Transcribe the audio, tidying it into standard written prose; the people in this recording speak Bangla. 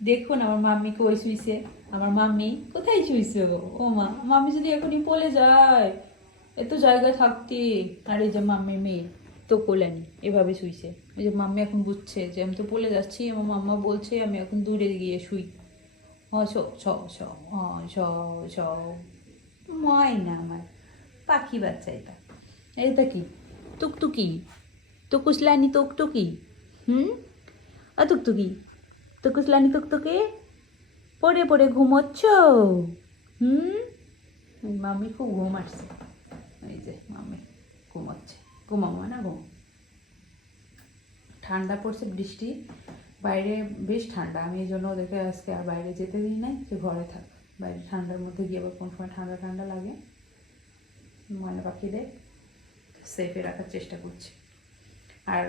দেখুন আমার মাম্মি কই শুইছে। আমার মাম্মি কোথায় শুইছে গো? ও মা, মাম্মি যদি এখনই পলে যায় এত জায়গায় থাকতে। আর এই যে মাম্মির মেয়ে তো কোলানি এভাবে শুইছে। এই যে মাম্মি এখন বুঝছে যে আমি তো পলে যাচ্ছি, আমার মাম্মা বলছে আমি এখন দূরে গিয়ে শুই। ছ ছ ছ ছ ছ ময়না আমার পাখি বাচ্চা এটা। এটা কি? টুকটুকি, টুকুসলানি টুকটুকি। হুম, টুকটুকি, টুকুসলানি টুকটুকি, পড়ে পড়ে ঘুমোচ্ছ? হুম, মাম্মি খুব ঘুম আসছে। এই যে মাম্মি ঘুমাচ্ছে। ঘুমাবো না ঘুম। ঠান্ডা পড়ছে, বৃষ্টি বাইরে বেশ ঠান্ডা। আমি এই জন্য ওদেরকে আজকে আর বাইরে যেতে দিই নাই, যে ঘরে থাক। বাইরে ঠান্ডার মধ্যে গিয়ে আবার কোন সময় ঠান্ডা ঠান্ডা লাগে। ময়না পাখিদের সেফে রাখার চেষ্টা করছি। আর